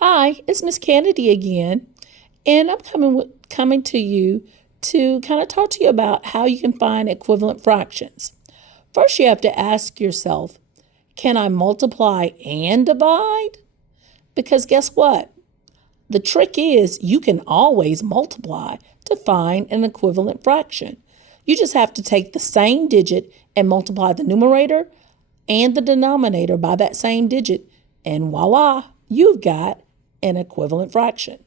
Hi, it's Miss Kennedy again, and I'm coming to you to kind of talk to you about how you can find equivalent fractions. First, you have to ask yourself, can I multiply and divide? Because guess what? The trick is you can always multiply to find an equivalent fraction. You just have to take the same digit and multiply the numerator and the denominator by that same digit, and voila, you've got an equivalent fraction.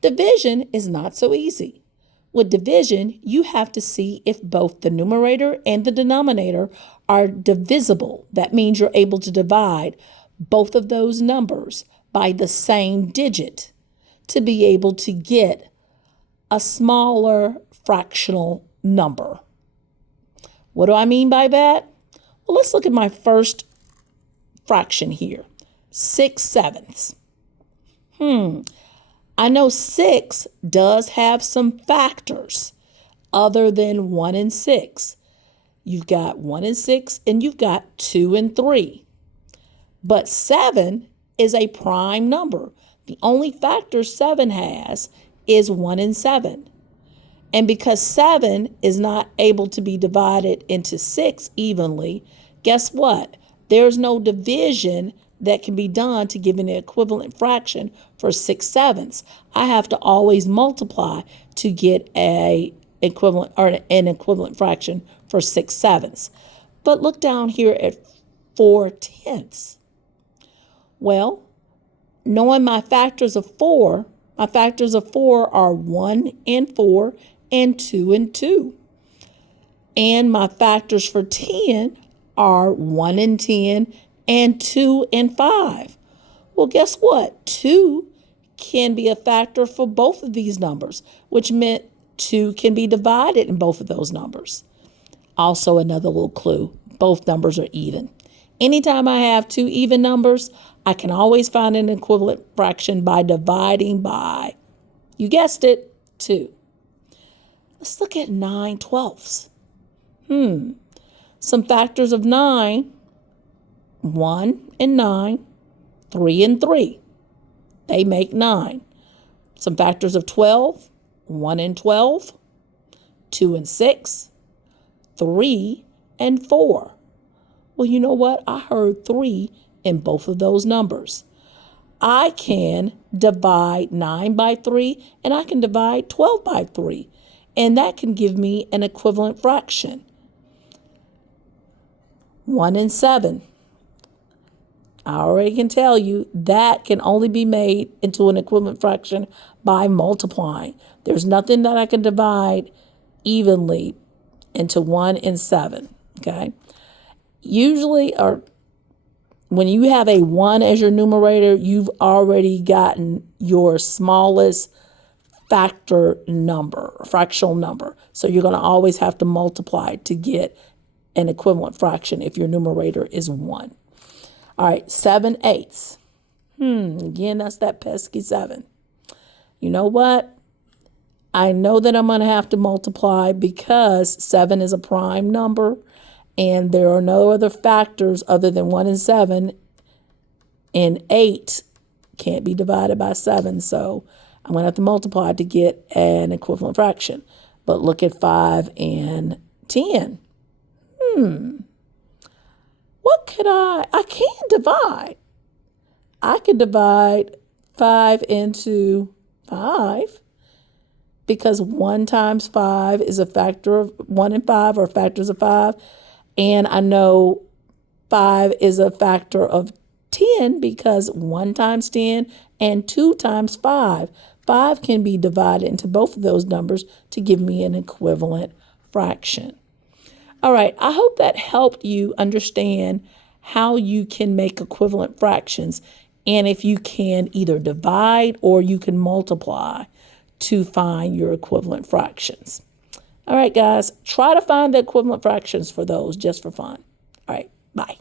Division is not so easy. With division, you have to see if both the numerator and the denominator are divisible. That means you're able to divide both of those numbers by the same digit to be able to get a smaller fractional number. What do I mean by that? Well, let's look at my first fraction here, 6/7. I know 6 does have some factors other than 1 and 6. You've got 1 and 6, and you've got 2 and 3. But 7 is a prime number. The only factor 7 has is 1 and 7. And because 7 is not able to be divided into 6 evenly, guess what? There's no division that can be done to give an equivalent fraction for 6/7. I have to always multiply to get an equivalent fraction for 6/7. But look down here at 4/10. Well, knowing my factors of 4 are 1 and 4 and 2 and 2. And my factors for 10 are 1 and 10 and 2 and 5. Well, guess what? 2 can be a factor for both of these numbers, which meant 2 can be divided in both of those numbers. Also, another little clue, both numbers are even. Anytime I have two even numbers, I can always find an equivalent fraction by dividing by, you guessed it, 2. Let's look at 9/12. Some factors of 9, 1 and 9, 3 and 3. They make 9. Some factors of 12, 1 and 12, 2 and 6, 3 and 4. Well, you know what? I heard 3 in both of those numbers. I can divide 9 by 3, and I can divide 12 by 3, and that can give me an equivalent fraction. 1 and 7. I already can tell you that can only be made into an equivalent fraction by multiplying. There's nothing that I can divide evenly into 1 and 7, okay? Usually, or when you have a 1 as your numerator, you've already gotten your smallest fractional number. So you're going to always have to multiply to get an equivalent fraction if your numerator is 1. All right, 7/8. Again, that's that pesky 7. You know what? I know that I'm going to have to multiply because 7 is a prime number, and there are no other factors other than 1 and 7, and 8 can't be divided by 7, so I'm going to have to multiply to get an equivalent fraction. But look at 5 and 10. What could I can divide. I could divide 5 into 5 because 1 times 5 is a factor of 1 and 5 are factors of 5. And I know 5 is a factor of 10 because 1 times 10 and 2 times 5. 5 can be divided into both of those numbers to give me an equivalent fraction. All right, I hope that helped you understand how you can make equivalent fractions and if you can either divide or you can multiply to find your equivalent fractions. All right, guys, try to find the equivalent fractions for those just for fun. All right, bye.